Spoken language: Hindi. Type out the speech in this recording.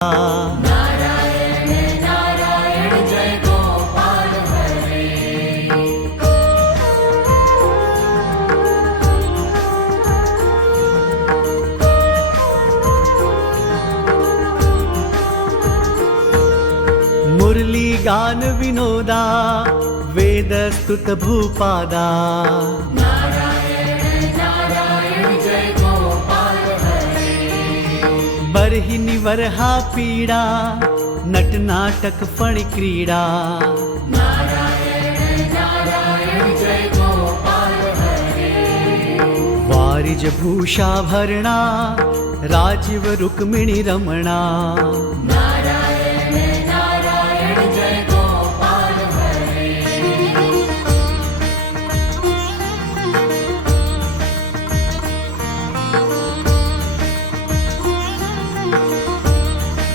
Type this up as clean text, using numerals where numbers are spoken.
नारायण नारायण जय गोपाल हरे। मुरली गान विनोदा वेद स्तुत भूपादा। नारायण नारायण जय गोपाल हरे। बरहि निवरहा पीड़ा नट नाटक फण क्रीड़ा। नारायण नारायण जय गोपाल हरे। वारिज भूषा भरणा राजीव रुक्मिणी रमणा।